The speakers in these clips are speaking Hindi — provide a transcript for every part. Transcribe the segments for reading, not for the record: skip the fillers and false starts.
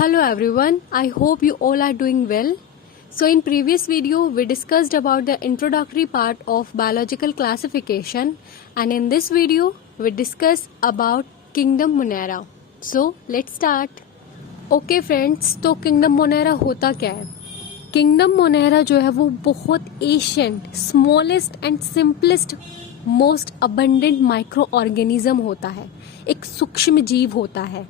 Hello everyone, I hope you all are doing well. So in previous video we discussed about the introductory part of biological classification, and in this video we discuss about Kingdom Monera. So let's start. Okay friends, तो Kingdom Monera होता क्या है? Kingdom Monera जो है वो बहुत ancient, smallest and simplest most abundant micro organism होता है, एक सूक्ष्म जीव होता है।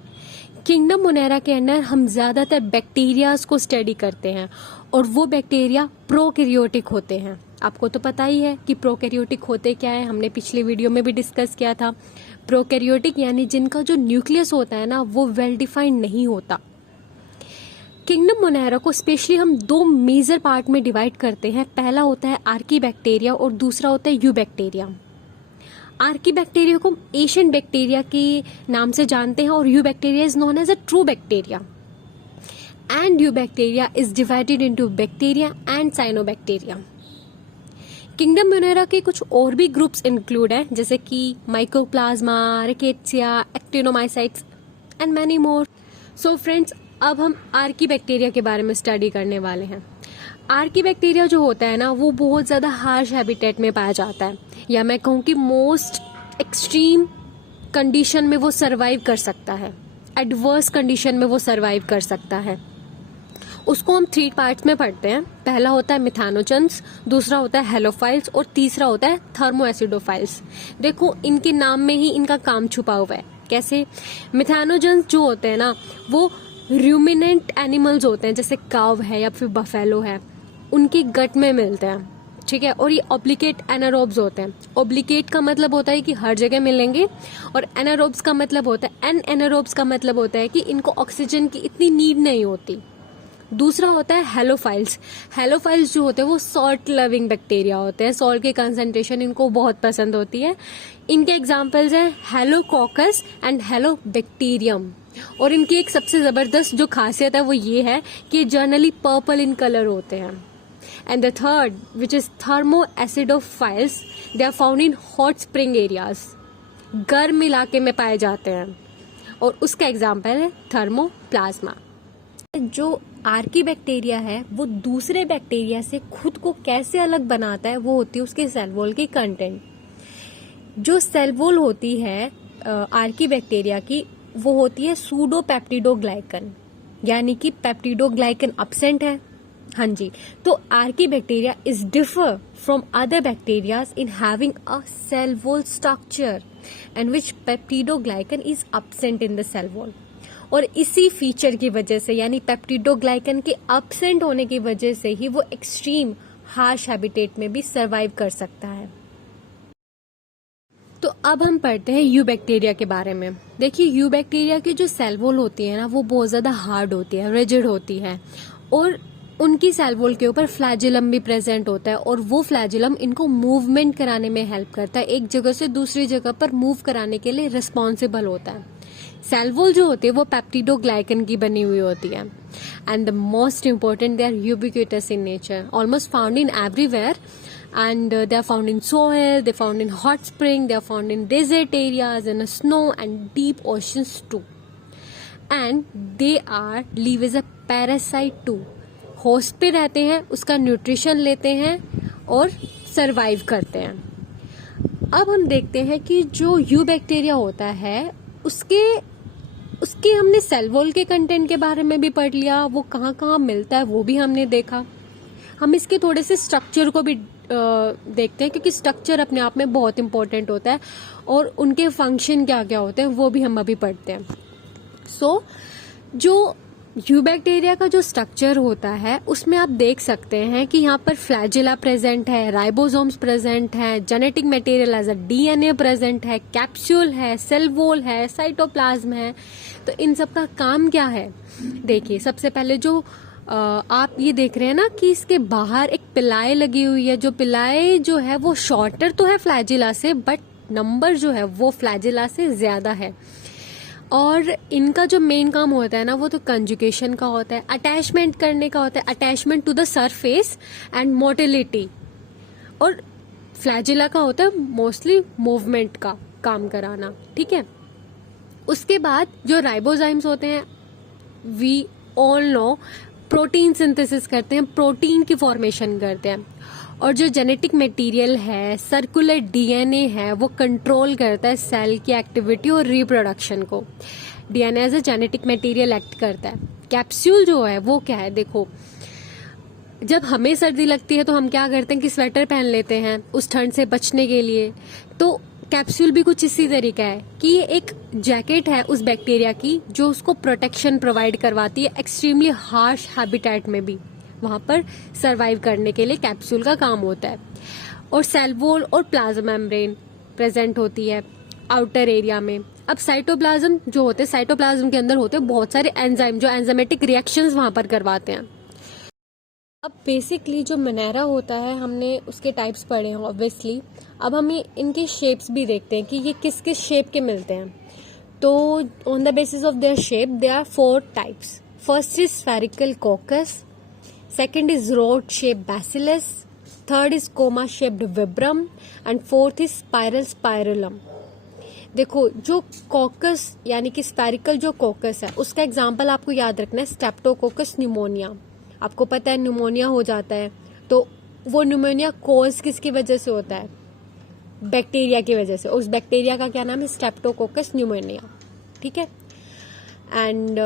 किंगडम मोनेरा के अंदर हम ज्यादातर बैक्टीरियाज को स्टडी करते हैं और वो बैक्टीरिया प्रोकैरियोटिक होते हैं। आपको तो पता ही है कि प्रोकैरियोटिक होते क्या है, हमने पिछले वीडियो में भी डिस्कस किया था। प्रोकैरियोटिक यानी जिनका जो न्यूक्लियस होता है ना वो वेल डिफाइंड नहीं होता। किंगडम मोनेरा को स्पेशली हम दो मेजर पार्ट में डिवाइड करते हैं। पहला होता है आर्कीबैक्टीरिया और दूसरा होता है यूबैक्टीरिया। आर्कीबैक्टीरिया को एशियन बैक्टीरिया के नाम से जानते हैं और eubacteria is known as a true bacteria, and eubacteria is divided into bacteria and cyanobacteria. Kingdom Monera के कुछ और भी ग्रुप्स इंक्लूड हैं, जैसे कि mycoplasma, rickettsia, actinomycetes and many more. So friends, अब हम आर्कीबैक्टीरिया के बारे में स्टडी करने वाले हैं। आर्कीबैक्टीरिया जो होता है ना वो बहुत ज़्यादा हार्श हैबिटेट में पाया जाता है, या मैं कहूँ कि मोस्ट एक्सट्रीम कंडीशन में वो सरवाइव कर सकता है, एडवर्स कंडीशन में वो सरवाइव कर सकता है। उसको हम 3 पार्ट्स में पढ़ते हैं। पहला होता है मिथानोजन्स, दूसरा होता है हेलोफाइल्स और तीसरा होता है थर्मोएसिडोफाइल्स। देखो इनके नाम में ही इनका काम छुपा हुआ है। कैसे? मिथानोजन्स जो होते हैं ना वो रूमिनेंट एनिमल्स होते हैं, जैसे काव है या फिर बफेलो है, उनकी गट में मिलते हैं, ठीक है। और ये ऑब्लिकेट एनारोब्स होते हैं। ऑब्लिकेट का मतलब होता है कि हर जगह मिलेंगे, और एनारोब्स का मतलब होता है, एनारोब्स का मतलब होता है कि इनको ऑक्सीजन की इतनी नीड नहीं होती। दूसरा होता है हेलोफाइल्स। हेलोफाइल्स जो होते हैं वो सॉल्ट लविंग बैक्टीरिया होते हैं, सॉल्ट की कंसंट्रेशन इनको बहुत पसंद होती है। इनके एग्जाम्पल्स हैं हेलोकॉकस एंड हेलोबैक्टीरियम। और इनकी एक सबसे जबरदस्त जो खासियत है वो ये है कि जनरली पर्पल इन कलर होते हैं। And the third, which is thermoacidophiles, they are found in hot spring areas. गर्म इलाके में पाए जाते हैं, और उसका एग्जाम्पल है थर्मोप्लाज्मा। जो आर्कीबैक्टीरिया है वो दूसरे बैक्टीरिया से खुद को कैसे अलग बनाता है वो होती है उसके सेल वॉल की कंटेंट। जो सेल वॉल होती है आर्कीबैक्टीरिया की वो होती है सूडोपेप्टिडोग्लाइकन, यानी कि पेप्टिडोग्लाइकन अब्सेंट है। हाँ जी, तो archaebacteria is differ from other bacterias in having a cell wall structure and which peptidoglycan is absent in the cell wall. और इसी फीचर की वजह से, यानी पेप्टिडोग्लाइकन के अब्सेंट होने की वजह से ही वो एक्सट्रीम हार्श हैबिटेट में भी सर्वाइव कर सकता है। तो अब हम पढ़ते हैं यूबैक्टीरिया के बारे में। देखिए यूबैक्टीरिया की जो सेल वॉल होती है ना वो बहुत ज्यादा हार्ड होती है, रिजिड होती है, और उनकी सेल वॉल के ऊपर फ्लैजिलम भी प्रेजेंट होता है, और वो फ्लैजिलम इनको मूवमेंट कराने में हेल्प करता है, एक जगह से दूसरी जगह पर मूव कराने के लिए रिस्पॉन्सिबल होता है। सेल वॉल जो होती है वो पेप्टिडोग्लाइकन की बनी हुई होती है, and the most important they are ubiquitous in nature, almost found in everywhere, and they are found in soil, they are found in hot spring, they are found in desert areas, in snow and deep oceans too, and they are live as a parasite too. Host पे रहते हैं, उसका न्यूट्रिशन लेते हैं और सरवाइव करते हैं। अब हम देखते हैं कि जो यूबैक्टीरिया होता है उसके हमने सेल वॉल के कंटेंट के बारे में भी पढ़ लिया, वो कहाँ कहाँ मिलता है वो भी हमने देखा। हम इसके थोड़े से स्ट्रक्चर को भी देखते हैं, क्योंकि स्ट्रक्चर अपने आप में बहुत इंपॉर्टेंट होता है और उनके फंक्शन क्या क्या होते हैं वो भी हम अभी पढ़ते हैं। सो जो यूबैक्टीरिया का जो स्ट्रक्चर होता है उसमें आप देख सकते हैं कि यहाँ पर फ्लैजिला प्रेजेंट है, राइबोसोम्स प्रेजेंट है, genetic material as a DNA present है, कैप्सूल है, सेल वॉल है, साइटोप्लाज्म है। तो इन सब का काम क्या है? देखिए सबसे पहले जो आप ये देख रहे हैं ना कि इसके बाहर एक पिलाई लगी हुई है। जो पिलाई जो है वो शॉर्टर तो है फ्लैजिला से, बट नंबर जो है वो फ्लैजिला से ज्यादा है। और इनका जो मेन काम होता है ना वो तो कंजुगेशन का होता है, अटैचमेंट करने का होता है, attachment to the surface and motility. और फ्लैजिला का होता है मोस्टली मूवमेंट का काम कराना, ठीक है। उसके बाद जो राइबोजाइम्स होते हैं ऑल नो प्रोटीन सिंथेसिस करते हैं, प्रोटीन की फॉर्मेशन करते हैं। और जो जेनेटिक मटेरियल है, सर्कुलर डीएनए है, वो कंट्रोल करता है सेल की एक्टिविटी और रिप्रोडक्शन को। DNA as a genetic material act करता है। कैप्सूल जो है वो क्या है, देखो जब हमें सर्दी लगती है तो हम क्या करते हैं कि स्वेटर पहन लेते हैं उस ठंड से बचने के लिए। तो कैप्सूल भी कुछ इसी तरीका है कि ये एक जैकेट है उस बैक्टीरिया की जो उसको प्रोटेक्शन प्रोवाइड करवाती है एक्सट्रीमली हार्श हैबिटेट में भी वहां पर सरवाइव करने के लिए कैप्सूल का काम होता है। और सेल वॉल और प्लाज्मा मेम्ब्रेन प्रेजेंट होती है आउटर एरिया में। अब साइटोप्लाज्म जो होते हैं, साइटोप्लाज्म के अंदर होते हैं बहुत सारे एंजाइम जो एंजाइमेटिक रिएक्शंस वहां पर करवाते हैं। अब बेसिकली जो मनेरा होता है हमने उसके टाइप्स पढ़े हैं ऑब्वियसली। अब हम इनके शेप्स भी देखते हैं कि ये किस किस शेप के मिलते हैं। तो on the basis of their shape they are 4 types. First is spherical coccus, second is rod shape bacillus, third is comma shaped vibrio and fourth is spiral spirillum. देखो जो कॉकस यानी कि स्फेरिकल जो कॉकस है उसका एग्जाम्पल आपको याद रखना है स्ट्रेप्टोकोकस न्यूमोनिया। आपको पता है न्यूमोनिया हो जाता है तो वो न्यूमोनिया कोज किसकी वजह से होता है, बैक्टीरिया की वजह से। उस बैक्टीरिया का क्या नाम है, स्ट्रेप्टोकोकस न्यूमोनिया। ठीक है। एंड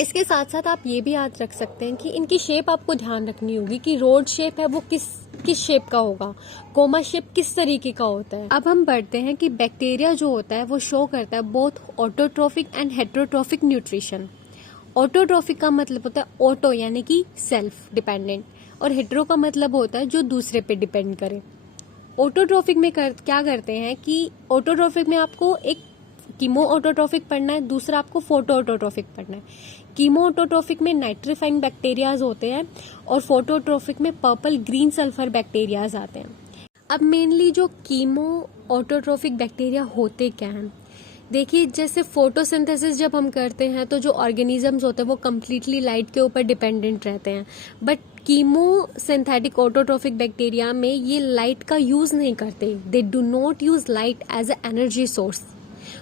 इसके साथ साथ आप ये भी याद रख सकते हैं कि इनकी शेप आपको ध्यान रखनी होगी कि रोड शेप है वो किस शेप का होगा, कोमा शेप किस तरीके का होता है। अब हम बढ़ते हैं कि बैक्टीरिया जो होता है वो शो करता है both autotrophic and heterotrophic nutrition. Autotrophic का मतलब होता है ऑटो यानी कि सेल्फ डिपेंडेंट, और हेटेरो का मतलब होता है जो दूसरे पे डिपेंड करे। ऑटोट्रोफिक में क्या करते हैं कि ऑटोट्रोफिक में आपको एक कीमो ऑटोट्रोफिक पढ़ना है, दूसरा आपको फोटो ऑटोट्रोफिक पढ़ना है। कीमो ऑटोट्रोफिक में नाइट्रीफाइंग बैक्टीरियाज होते हैं और फोटोट्रोफिक में पर्पल ग्रीन सल्फर बैक्टीरियाज आते हैं। अब मेनली जो कीमो ऑटोट्रोफिक बैक्टीरिया होते क्या हैं, देखिए जैसे फोटोसिंथेसिस जब हम करते हैं तो जो ऑर्गेनिजम्स होते हैं वो कम्प्लीटली लाइट के ऊपर डिपेंडेंट रहते हैं, but chemosynthetic autotrophic bacteria में ये लाइट का यूज नहीं करते। They do not use light as a energy source.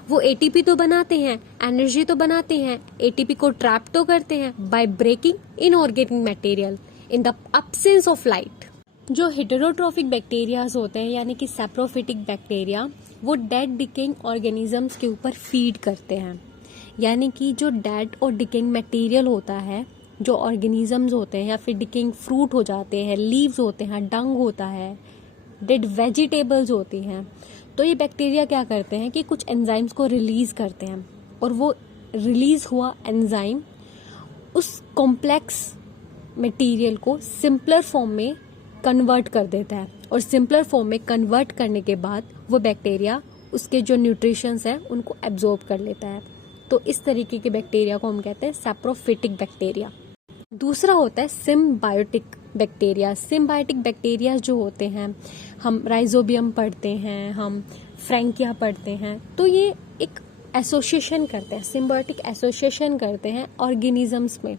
वो एटीपी तो बनाते हैं, एनर्जी तो बनाते हैं, एटीपी को ट्रैप तो करते हैं by breaking inorganic material in the absence of light. जो हेटेरोट्रोफिक बैक्टीरियाज होते हैं यानी कि सैप्रोफिटिक बैक्टीरिया, वो डेड डिकेइंग ऑर्गेनिजम्स के ऊपर फीड करते हैं। यानी कि जो डेड और डिकेइंग मटेरियल होता है, जो ऑर्गेनिजम्स होते हैं या फिर डिकेइंग फ्रूट हो जाते हैं, लीव्स होते हैं, डंग होता है, डेड वेजिटेबल्स होती हैं, तो ये बैक्टीरिया क्या करते हैं कि कुछ एंजाइम्स को रिलीज करते हैं और वो रिलीज हुआ एंजाइम उस कॉम्प्लेक्स मटेरियल को सिंपलर फॉर्म में कन्वर्ट कर देता है, और सिंपलर फॉर्म में कन्वर्ट करने के बाद वो बैक्टीरिया उसके जो न्यूट्रिशंस हैं उनको एब्जॉर्ब कर लेता है। तो इस तरीके के बैक्टीरिया को हम कहते हैं सैप्रोफिटिक बैक्टीरिया। दूसरा होता है सिम्बायोटिक बैक्टीरिया। सिम्बायोटिक बैक्टीरिया जो होते हैं, हम राइजोबियम पढ़ते हैं, हम फ्रैंकिया पढ़ते हैं, तो ये एक एसोसिएशन करते हैं, सिम्बायोटिक एसोसिएशन करते हैं ऑर्गेनिजम्स में,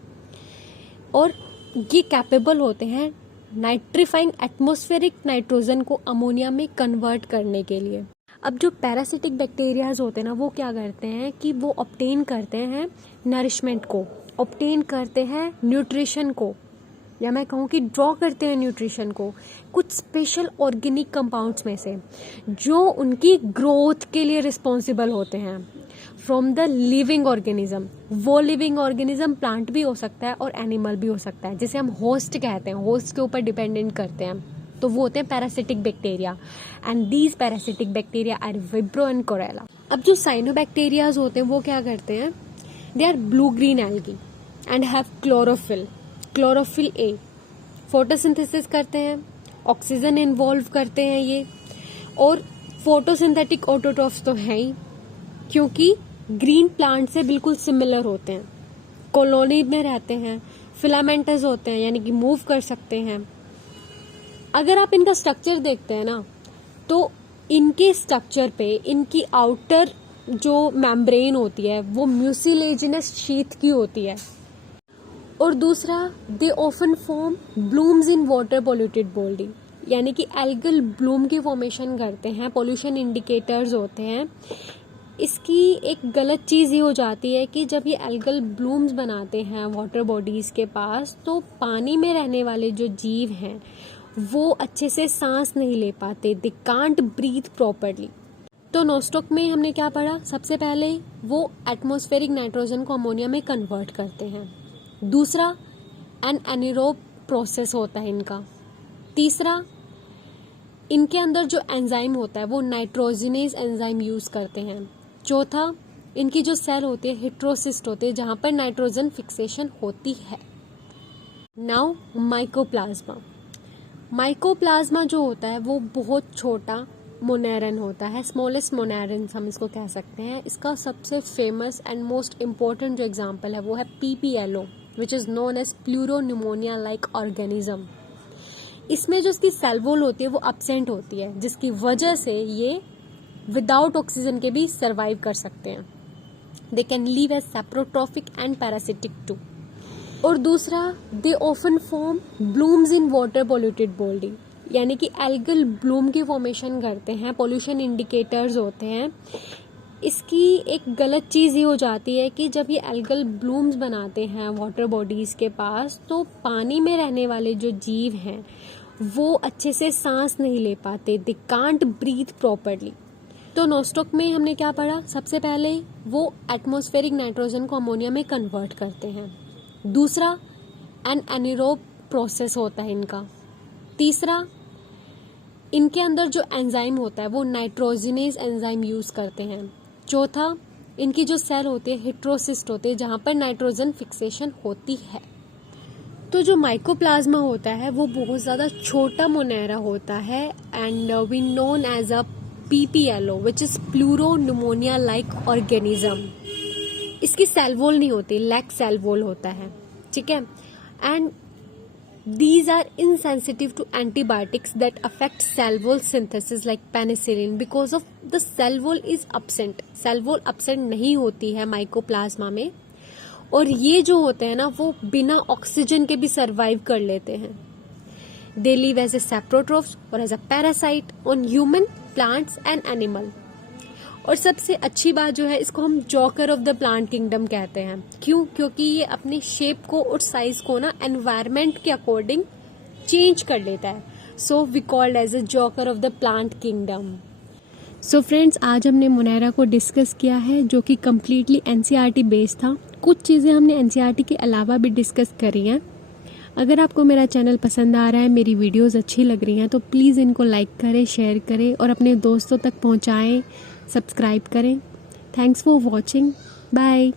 और ये कैपेबल होते हैं नाइट्रीफाइंग एटमॉस्फेरिक नाइट्रोजन को अमोनिया में कन्वर्ट करने के लिए। अब जो पैरासिटिक बैक्टीरियाज होते हैं ना, वो क्या करते हैं कि वो ऑब्टेन करते हैं नरिशमेंट को, ऑब्टेन करते हैं न्यूट्रिशन को, या मैं कहूँ कि ड्रॉ करते हैं न्यूट्रिशन को कुछ स्पेशल ऑर्गेनिक कंपाउंड्स में से जो उनकी ग्रोथ के लिए रिस्पॉन्सिबल होते हैं फ्रॉम द लिविंग ऑर्गेनिज्म। वो लिविंग ऑर्गेनिज्म प्लांट भी हो सकता है और एनिमल भी हो सकता है, जिसे हम होस्ट कहते हैं, होस्ट के ऊपर डिपेंडेंट करते हैं, तो वो होते हैं parasitic bacteria. And these parasitic bacteria are vibrio and cholera. अब जो साइनोबैक्टीरियाज होते हैं वो क्या करते हैं, they are blue green algae and have chlorophyll, chlorophyll a. Photosynthesis करते हैं, ऑक्सीजन इन्वॉल्व करते हैं ये, और फोटोसिंथेटिक ऑटोट्रॉफ्स तो हैं ही क्योंकि ग्रीन प्लांट से बिल्कुल सिमिलर होते हैं, कॉलोनी में रहते हैं, फिलामेंटस होते हैं यानी कि मूव कर सकते हैं। अगर आप इनका स्ट्रक्चर देखते हैं ना, तो इनके स्ट्रक्चर पे इनकी आउटर जो मेम्ब्रेन होती है वो म्यूसिलेजिनस शीथ की होती है, और दूसरा they often form blooms in water polluted body, यानी कि एल्गल ब्लूम की फॉर्मेशन करते हैं। पॉल्यूशन इंडिकेटर्स होते हैं इसकी एक गलत चीज़ ये हो जाती है कि जब ये एल्गल ब्लूम्स बनाते हैं वाटर बॉडीज़ के पास, तो पानी में रहने वाले जो जीव हैं वो अच्छे से सांस नहीं ले पाते, दे कांट ब्रीथ प्रॉपरली। तो नोस्टॉक में हमने क्या पढ़ा? सबसे पहले वो एटमॉस्फेरिक नाइट्रोजन को अमोनिया में कन्वर्ट करते हैं। दूसरा, एन एनारोब प्रोसेस होता है इनका। तीसरा, इनके अंदर जो एंजाइम होता है वो नाइट्रोजनेज एंजाइम यूज करते हैं। चौथा, इनकी जो सेल होती है हेट्रोसिस्ट होते हैं जहां पर नाइट्रोजन फिक्सेशन होती है। Now mycoplasma. माइकोप्लाज्मा जो होता है वो बहुत छोटा मोनेरन होता है, स्मॉलेस्ट मोनेरन हम इसको कह सकते हैं। इसका सबसे फेमस एंड मोस्ट इम्पोर्टेंट जो एग्जांपल है वो है PPLO, which is known as pleuropneumonia like organism. इसमें जो इसकी सेल वॉल होती है वो एब्सेंट होती है, जिसकी वजह से ये विदाउट ऑक्सीजन के भी सर्वाइव कर सकते हैं। They can live as saprotrophic and parasitic too. और दूसरा, they often form blooms in water polluted body, यानी कि एल्गल ब्लूम की फॉर्मेशन करते हैं, पॉल्यूशन इंडिकेटर्स होते हैं। इसकी एक गलत चीज़ ये हो जाती है कि जब ये एल्गल ब्लूम्स बनाते हैं वाटर बॉडीज़ के पास, तो पानी में रहने वाले जो जीव हैं वो अच्छे से सांस नहीं ले पाते, दे कांट ब्रीथ प्रॉपरली। तो नोस्टॉक में हमने क्या पढ़ा? सबसे पहले वो एटमॉस्फेरिक नाइट्रोजन को अमोनिया में कन्वर्ट करते हैं। दूसरा, एन एनारोब प्रोसेस होता है इनका। तीसरा, इनके अंदर जो एंजाइम होता है वो नाइट्रोजनेज एंजाइम यूज करते हैं। चौथा, इनकी जो सेल होती है हेट्रोसिस्ट होते हैं जहां पर नाइट्रोजन फिक्सेशन होती है। तो जो माइकोप्लाज्मा होता है वो बहुत ज़्यादा छोटा मोनेरा होता है and we known as a PPLO, which is pleuropneumonia like organism. इसकी सेल वॉल नहीं होती, लैक सेल वॉल होता है, ठीक है। And these are insensitive to antibiotics that affect cell wall synthesis like penicillin because of the cell wall is absent. cell wall absent नहीं होती है माइकोप्लाज्मा में, और ये जो होते हैं ना वो बिना ऑक्सीजन के भी सर्वाइव कर लेते हैं। They live as a saprotrophs or as a parasite on human, plants and animal. और सबसे अच्छी बात जो है, इसको हम joker of the plant kingdom कहते हैं। क्यों? क्योंकि ये अपने शेप को और साइज को ना एनवायरनमेंट के अकॉर्डिंग चेंज कर लेता है। So we called as a joker of the plant kingdom. So friends, आज हमने मोनेरा को डिस्कस किया है जो कि कम्प्लीटली NCERT बेस्ड था। कुछ चीज़ें हमने NCERT के अलावा भी डिस्कस करी हैं। अगर आपको मेरा चैनल पसंद आ रहा है, मेरी वीडियोस अच्छी लग रही हैं, तो प्लीज़ इनको लाइक करें, शेयर करें और अपने दोस्तों तक पहुंचाएं, सब्सक्राइब करें। Thanks for watching, bye.